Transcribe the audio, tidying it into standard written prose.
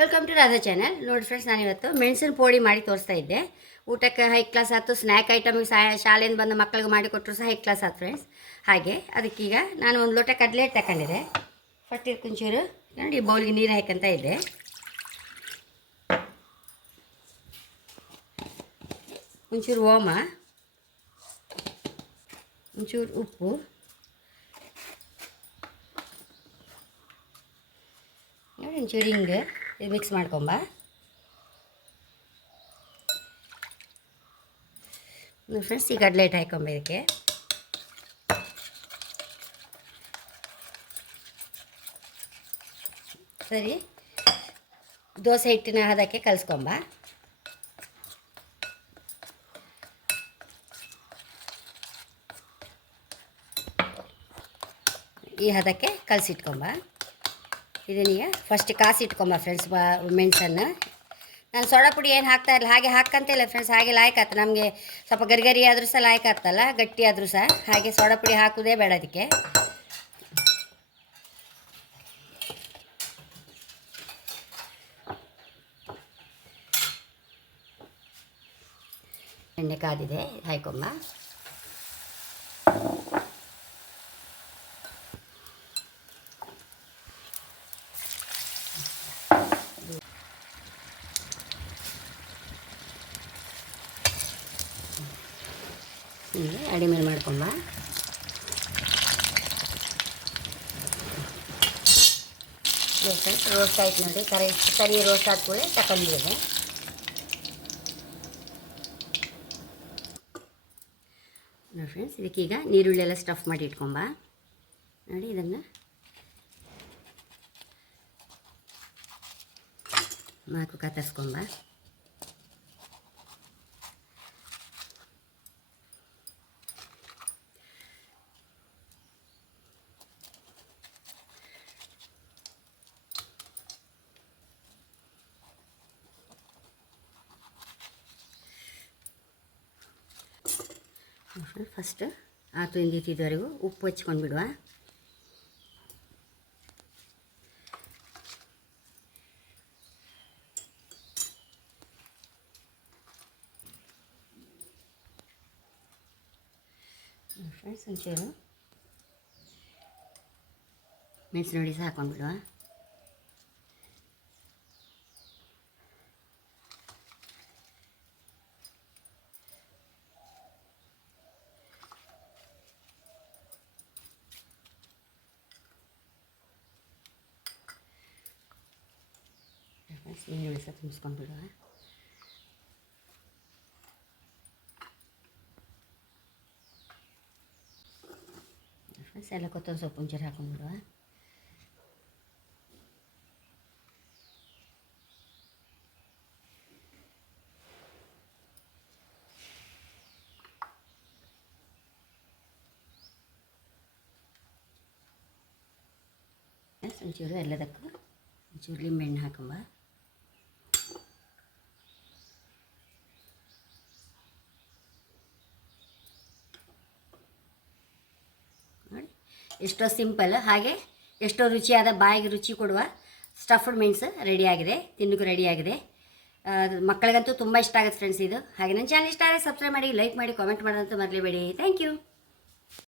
Welcome to Radha channel. ನೋಡಿ friends, ನಾನಿವತ್ತು ಮೆಣಸಿನ ಪೋಡಿ ಮಾಡಿ ತೋರಿಸ್ತಾ ಇದ್ದೆ. ಊಟಕ್ಕೆ ಹೈ ಕ್ಲಾಸ್ ಆಯ್ತು, ಸ್ನ್ಯಾಕ್ ಐಟಮಿಗೆ ಶಾಲೆಯಿಂದ ಬಂದ ಮಕ್ಕಳಿಗೆ ಮಾಡಿ ಕೊಟ್ಟರು ಸಹ ಹೈ ಕ್ಲಾಸ್ ಆಯ್ತು ಫ್ರೆಂಡ್ಸ್. ಹಾಗೆ ಅದಕ್ಕೀಗ ನಾನು ಒಂದು ಲೋಟ ಕಡಲೆ ಹಿಟ್ಟು ತಗೊಂಡಿದ್ದೆ. ಫಸ್ಟ್ ಕುಂಚೂರು ನೋಡಿ ಬೌಲ್ಗೆ ನೀರು ಹಾಕಂತ ಇದ್ದೆ. ಒಂಚೂರು ಓಮ, ಒಂಚೂರು ಉಪ್ಪು, ನೋಡಿ ಒಂಚೂರು ಹಿಂಗೆ ಇದು ಮಿಕ್ಸ್ ಮಾಡ್ಕೊಂಬ. ಫ್ರೆಂಡ್ಸ್, ಈ ಕಡಲೆ ಹಿಟ್ಟು ಹಾಕೊಂಬ ಇದಕ್ಕೆ. ಸರಿ, ದೋಸೆ ಹಿಟ್ಟಿನ ಹದಕ್ಕೆ ಕಲಿಸ್ಕೊಂಬ. ಈ ಹದಕ್ಕೆ ಕಲಸಿಟ್ಕೊಂಬ. ಇದನ್ನೀಗ ಫಸ್ಟ್ ಕಾಸಿಟ್ಕೊಂಬ ಫ್ರೆಂಡ್ಸ್. ಮೆಣಸನ್ನು ನಾನು ಸೋಡಾ ಪುಡಿ ಏನು ಹಾಕ್ತಾಯಿಲ್ಲ, ಹಾಗೆ ಹಾಕಂತಿಲ್ಲ ಫ್ರೆಂಡ್ಸ್. ಹಾಗೆ ಲಾಯ್ಕಾತ ನಮಗೆ ಸ್ವಲ್ಪ ಗರಿ ಆದರೂ ಸಹ ಲಾಯ್ಕಾಗ್ತಲ್ಲ, ಗಟ್ಟಿ ಆದರೂ ಸಹ. ಹಾಗೆ ಸೋಡಾ ಪುಡಿ ಹಾಕೋದೇ ಬೇಡ ಅದಕ್ಕೆ. ಎಣ್ಣೆ ಕಾದಿದೆ, ಹಾಕೊಂಬ. ಹಿಂಗೆ ಅಡಿಮೇಲೆ ಮಾಡ್ಕೊಂಬ. ರೋಸ್ಟ್ ಆಯ್ತು ನೋಡಿ, ಸರಿ ರೋಸ್ಟ್ ಆದ್ಕೂಳೆ ತಗೊಂಡಿದೆ. ನೋಡಿ ಫ್ರೆಂಡ್ಸ್, ಇದಕ್ಕೀಗ ನೀರುಳ್ಳಿ ಎಲ್ಲ ಸ್ಟಫ್ ಮಾಡಿ ಇಟ್ಕೊಂಬ. ನೋಡಿ ಇದನ್ನು ನಾಲ್ಕು ಕತ್ತರಿಸ್ಕೊಂಬ. ಫಸ್ಟ್ ಆತು ಇಂದಿಟ್ಟಿದ್ದವರೆಗೂ ಉಪ್ಪು ಹಚ್ಕೊಂಡು ಬಿಡುವ. ಫ್ರೆಂಡ್ಸ್, ಒಂಚೂರು ಮೆಣಸಿನ ಹುಡಿ ಸಹ ಹಾಕೊಂಡ್ಬಿಡುವ. ಈರುಳ್ಳಿ ಸಹ ತುಂಬಿಸ್ಕೊಂಡ್ಬಿಡುವ. ಫ್ರೆಂಡ್ಸ್, ಎಲ್ಲ ಕೊತ್ತಂಬರಿ ಸೊಪ್ಪು ಒಂಚೂರು ಹಾಕೊಂಡ್ಬಿಡುವ. ಒಂಚೂರು ಎಲ್ಲದಕ್ಕೂ ಒಂಚೂರು ಲಿಂಬೆಹಣ್ಣು ಹಾಕೊಂಬ. ನೋಡಿ, ಎಷ್ಟೋ ಸಿಂಪಲ್, ಹಾಗೆ ಎಷ್ಟೋ ರುಚಿಯಾದ, ಬಾಯಿಗೆ ರುಚಿ ಕೊಡುವ ಸ್ಟಫ್ಡ್ ಮೆಣಸು ರೆಡಿಯಾಗಿದೆ. ತಿನ್ನೋಕ್ಕೂ ರೆಡಿಯಾಗಿದೆ. ಮಕ್ಕಳಿಗಂತೂ ತುಂಬ ಇಷ್ಟ ಆಗುತ್ತೆ ಫ್ರೆಂಡ್ಸ್ ಇದು. ಹಾಗೆ ನನ್ನ ಚಾನಲ್ ಇಷ್ಟ ಆದರೆ ಸಬ್ಸ್ಕ್ರೈಬ್ ಮಾಡಿ, ಲೈಕ್ ಮಾಡಿ, ಕಾಮೆಂಟ್ ಮಾಡೋದಂತೂ ಮರಲೇಬೇಡಿ. Thank you.